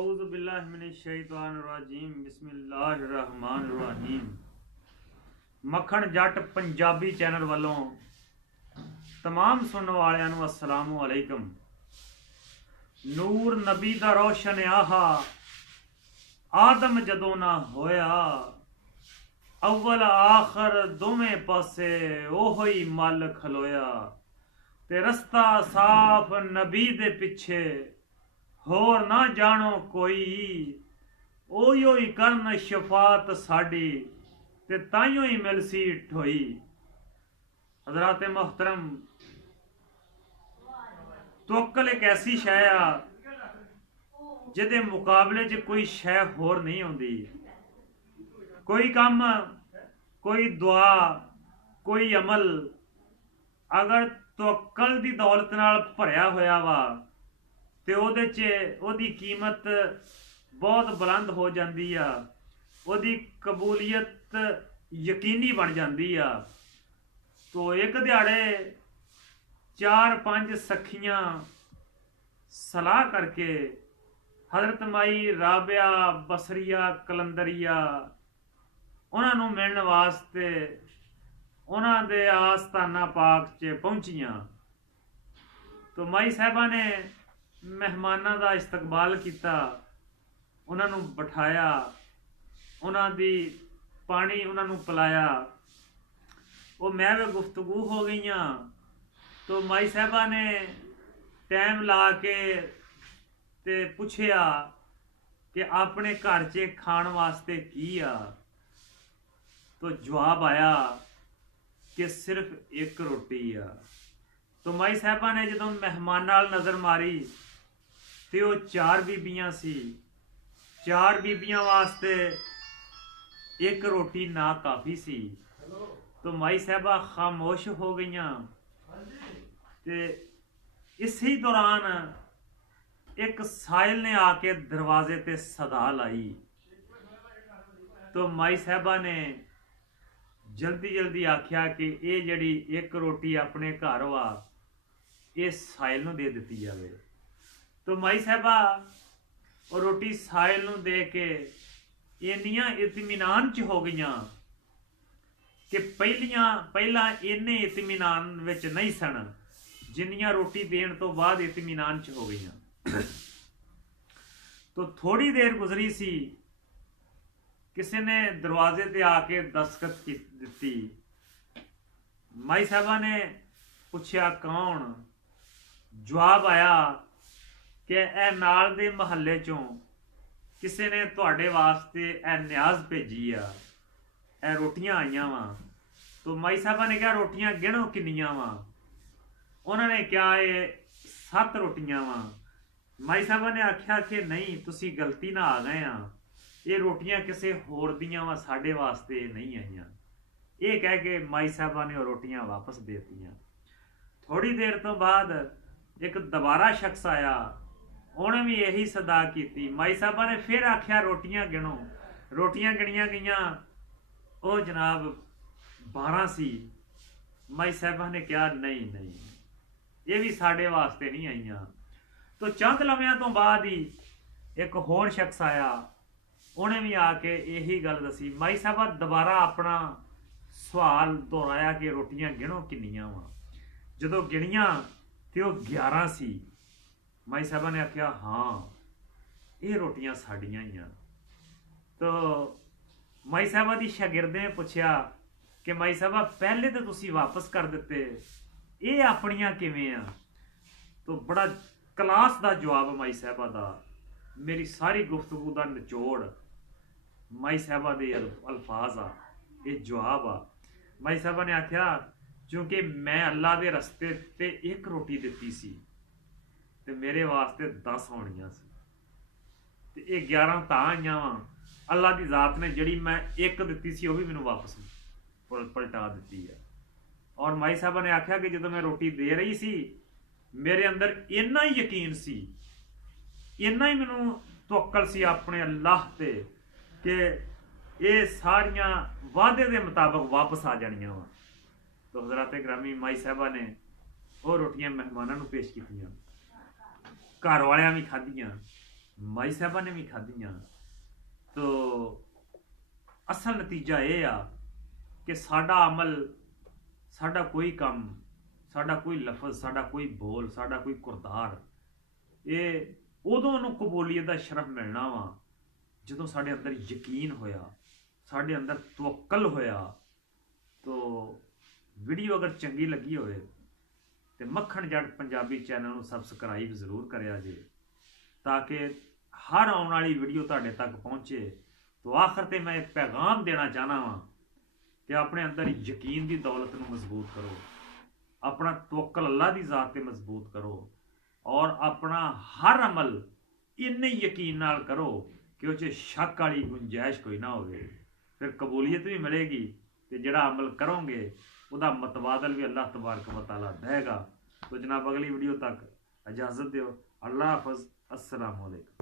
औज़ु बिल्लाहि मिनश्शैतानिर्रजीम बिस्मिल्लाहिर्रहमानिर्रहीम। मक्खण जट पंजाबी चैनल वालों तमाम सुनने वालियां नूं अस्सलामु अलैकुम। नूर नबी दा रोशन आहा आदम जदों ना होया, अव्वल आखर दोवें पासे ओहो ही मल खलोया। ते रस्ता साफ नबी दे पिछे होर ना जानो कोई, ओयो ही करन शफात साडी ते ताइयों ही मिलसी ठोई। हजरात मोहतरम, तवक्कल एक ऐसी शै आ जिहदे मुकाबले च कोई शै होर नहीं आउंदी। कोई कम, कोई दुआ, कोई अमल अगर तवक्कल दी दौलत नाल भरिया होया वा ते ओहदे च ओहदी कीमत बहुत बुलंद हो जाती आ, ओहदी कबूलियत यकीनी बन जाती आ। तो एक दिहाड़े 4-5 सखियां सलाह करके हजरत माई राबिया बसरिया कलंदरिया उन्होंने मिलने वास्ते उन्होंने दे आस्थाना पाक च पहुंचियां। तो माई साहबा ने मेहमानों का इस्तकबाल किया, उन्होंने बिठाया, उन्होंने पानी उन्होंने पिलाया। वो मैं भी गुफ्तगू हो गई। तो माई साहबा ने टाइम ला के ते पूछया कि अपने घर च खाण वास्ते की आ। तो जवाब आया कि सिर्फ एक रोटी आ। तो माई साहबा ने जो मेहमान नाल नज़र मारी तो वो 4 बीबियां सी। 4 बीबियां वास्ते एक रोटी ना काफ़ी सी। तो माई साहबा खामोश हो गई। ते इसी दौरान एक साहिल ने आके दरवाजे ते सदा लाई। तो माई साहबा ने जल्दी जल्दी आख्या कि ये जड़ी एक रोटी अपने घर वा ये साहिल नूं दे दिती जावे। तो माई साहबा और रोटी साहिल नूं दे के इन्नियां इत्मीनान च हो गई कि पहला इन्ने इत्मीनान विच नहीं सन जिन्नियां रोटी देण तो बाद इत्मीनान च हो गई। तो थोड़ी देर गुजरी सी, किसी ने दरवाजे ते आके दस्तखत की दिती। माई साहबा ने पूछया कौन। जवाब आया कि ए नाल दे महल्ले चों किसी ने तुहाडे वास्ते ए न्याज भेजी आ, ए रोटियां आईयां वा। तो माई साहबा ने कहा रोटियां गिनो किन्नियां वा। उन्होंने कहा ये 7 रोटियां वा। माई साहबा ने आख्या कि नहीं तुसी गलती ना आ गए आ, ये रोटियां किसी होर दियां वा, साडे वास्ते नहीं आईयां। ये कह के माई साहबा ने रोटियां वापस दे दियां। थोड़ी देर तो बाद एक दोबारा शख्स आया, उन्हें भी यही सदा की। माई साहबा ने फिर आख्या रोटियां गिनो। रोटियां गिनिया गईयां, ओ जनाब 12 सी। माई साहबा ने कहा नहीं नहीं ये भी साडे वास्ते नहीं आईयां। तो चंद लम्हियां तो बाद ही एक होर शख्स आया, उन्हें भी आके यही गल दसी। माई साहबा दोबारा अपना सवाल दोहराया कि रोटियां गिनो किन्नियां वा। जदों गिनियां तो 11 सी। माई साहबा ने आख्या हाँ ये रोटियां साडियां ही आ। तो माई साहबा की शागिर्दे पूछया कि माई साहबा पहले तो तुसी वापस कर दिते, ये अपनियां किवें आ। तो बड़ा क्लास का जवाब माई साहबा का। मेरी सारी गुफ्तगू का निचोड़ माई साहबा के अल्फाज आ, ये जवाब आ। माई साहबा ने आख्या क्योंकि मैं अल्लाह के रस्ते ते एक रोटी दिती सी ते मेरे वास्ते 10 होनियां सी, ते ये 11 तां आईयां वा। अल्लाह की जात ने जड़ी मैं एक दिती सी, वो भी मैनूं वापस पलटा दी है। और माई साहबा ने आख्या कि जो मैं रोटी दे रही सी मेरे अंदर इन्ना ही यकीन सी, इन्ना ही मैनूं तवक्कल सी अपने अल्लाह ते कि ये सारियां वादे के मुताबिक वापस आ जानियां वा। तो हजरत ग्रामी माई साहबा ने वो रोटियां मेहमानों को पेश कीतियां, घर वालियां भी खाधियां। माई साहबा ने भी खाधियां। तो असल नतीजा ये आ कि साडा अमल, साडा कोई काम, साडा कोई लफज, साडा कोई बोल, साडा कोई किरदार, ये उदों नूं कबूलियत दा शरफ मिलना वा जदों साडे अंदर यकीन होया, साडे अंदर तवक्कल होया। तो वीडियो अगर चंगी लगी होवे तो मक्खण जट पंजाबी चैनल नूं सबसक्राइब जरूर करिया जे, ताकि हर आने वाली वीडियो तुहाडे तक पहुँचे। तो आखिर ते मैं एक पैगाम देना चाहना वा कि अपने अंदर यकीन की दौलत नूं मजबूत करो, अपना तवक्कल अल्लाह की ज़ात ते मजबूत करो, और अपना हर अमल इन्ने यकीन नाल करो कि उस शक वाली गुंजाइश कोई ना हो। फिर कबूलियत भी मिलेगी, तो जिहड़ा अमल करोगे उसका मतबादल भी अल्लाह तबारक व तआला देगा। तो जनाब अगली वीडियो तक इजाज़त दो। अल्लाह हाफ़िज़। अस्सलामु अलैकुम।